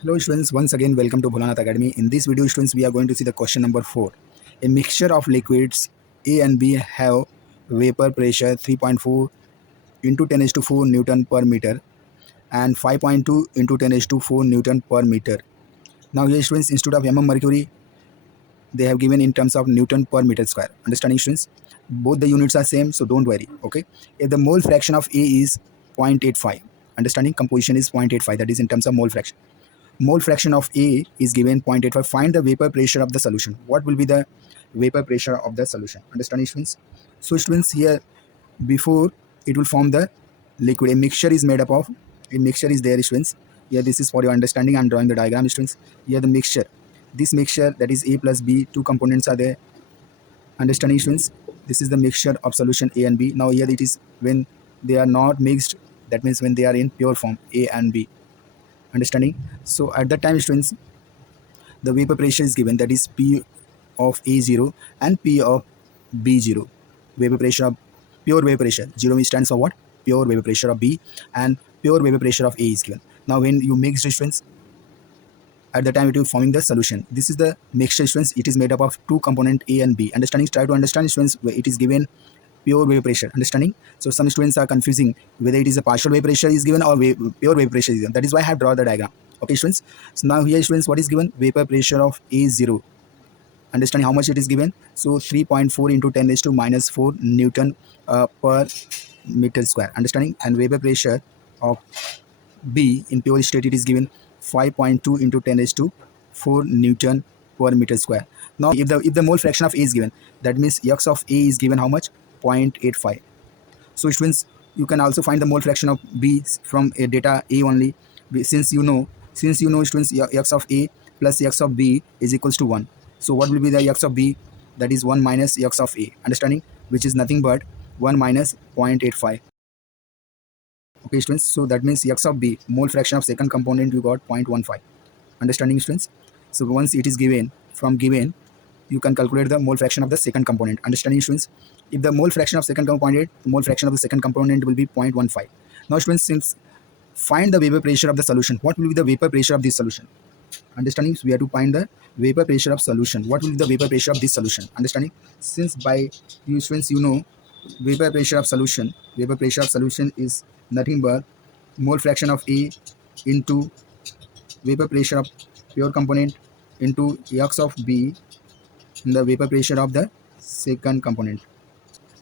Hello students, once again welcome to Bholanath Academy. In this video students, we are going to see the question number 4. A mixture of liquids A and B have vapor pressure 3.4 into 10 is to 4 Newton per meter and 5.2 into 10 is to 4 Newton per meter. Now here students, instead of mm mercury, they have given in terms of Newton per meter square. Understanding students? Both the units are same, so don't worry. Okay. If the mole fraction of A is 0.85, understanding composition is 0.85, that is in terms of mole fraction. Mole fraction of A is given 0.85. Find the vapor pressure of the solution. What will be the vapor pressure of the solution? Understanding students? So students, here before it will form the liquid, a mixture is made up of, a mixture is there students. Here this is for your understanding. I am drawing the diagram students. Here the mixture, this mixture, that is A plus B, two components are there. Understanding students? This is the mixture of solution A and B. Now here it is when they are not mixed, that means when they are in pure form A and B. Understanding? So at that time students, the vapor pressure is given, that is P of A0 and P of B0. Vapor pressure of pure vapor pressure, 0 stands for what? Pure vapor pressure of B, and pure vapor pressure of A is given. Now when you mix students, at the time it will forming the solution. This is the mixture students. It is made up of two component A and B. Understanding? Try to understand students. It is given pure vapor pressure. Understanding? So some students are confusing whether it is a partial vapor pressure is given or pure vapor pressure is given. That is why I have drawn the diagram. Okay students? So now here students, what is given? Vapor pressure of A0. Understanding how much it is given? So 3.4 into 10 raised to minus 4 Newton per meter square. Understanding? And vapor pressure of B in pure state, it is given 5.2 into 10 raised to 4 Newton per meter square. Now if the mole fraction of A is given, that means X of A is given how much? 0.85. So students, you can also find the mole fraction of B from a data A only, since you know students, X of A plus X of B is equals to 1. So what will be the X of B? That is 1 minus X of A. Understanding? Which is nothing but 1 minus 0.85. Okay students, so that means X of B, mole fraction of second component, you got 0.15. Understanding students? So once it is given, from given you can calculate the mole fraction of the second component. Understanding students? If the mole fraction of second component, mole fraction of the second component will be 0.15. Now students, since find the vapor pressure of the solution, what will be the vapor pressure of this solution? Understanding? So we have to find the vapor pressure of solution. What will be the vapor pressure of this solution? Understanding? Since by you students, you know vapor pressure of solution is nothing but mole fraction of A into vapor pressure of pure component into X of B in the vapor pressure of the second component.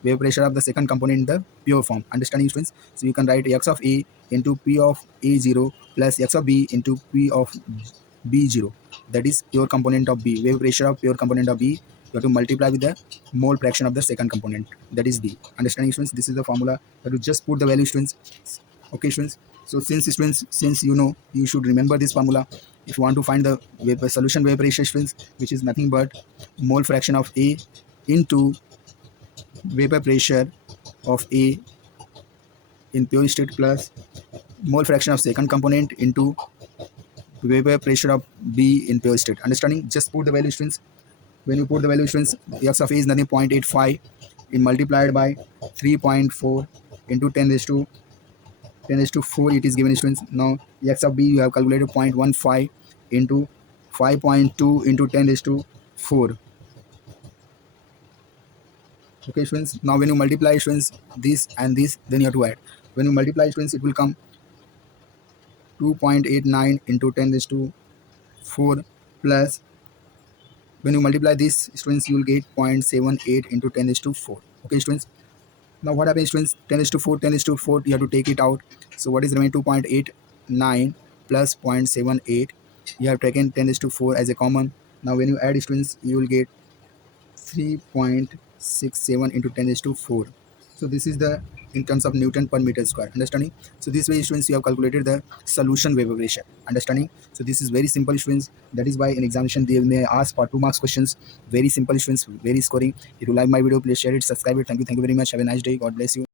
Vapor pressure of the second component in the pure form. Understanding students? So you can write X of A into P of A0 plus X of B into P of B0. That is pure component of B. Vapor pressure of pure component of B, you have to multiply with the mole fraction of the second component, that is B. Understanding students? This is the formula. You have to just put the value students. Okay students? So since you know, you should remember this formula if you want to find the vapor solution vapor pressure students, which is nothing but mole fraction of A into vapor pressure of A in pure state plus mole fraction of second component into vapor pressure of B in pure state. Understanding? Just put the value students. When you put the value students, X of A is nothing 0.85 in multiplied by 3.4 into 10 raised to 4, it is given students. Now X of B you have calculated 0.15 into 5.2 into 10 raised to 4. Okay students, now when you multiply students this and this, then you have to add. When you multiply students, it will come 2.89 into 10 raised to 4 plus, when you multiply this students, you will get 0.78 into 10 raised to 4. Okay students, now what happens students? 10 raised to 4, 10 raised to 4, you have to take it out. So what is remaining? 2.89 plus 0.78, you have taken 10 raised to 4 as a common. Now when you add students, you will get 3.67 into 10 raised to 4. So this is the in terms of Newton per meter square. Understanding? So this way students, you have calculated the solution vapor pressure. Understanding? So this is very simple students. That is why in examination they may ask for 2 marks questions. Very simple students, very scoring. If you like my video, please share it, subscribe it. Thank you very much. Have a nice day. God bless you.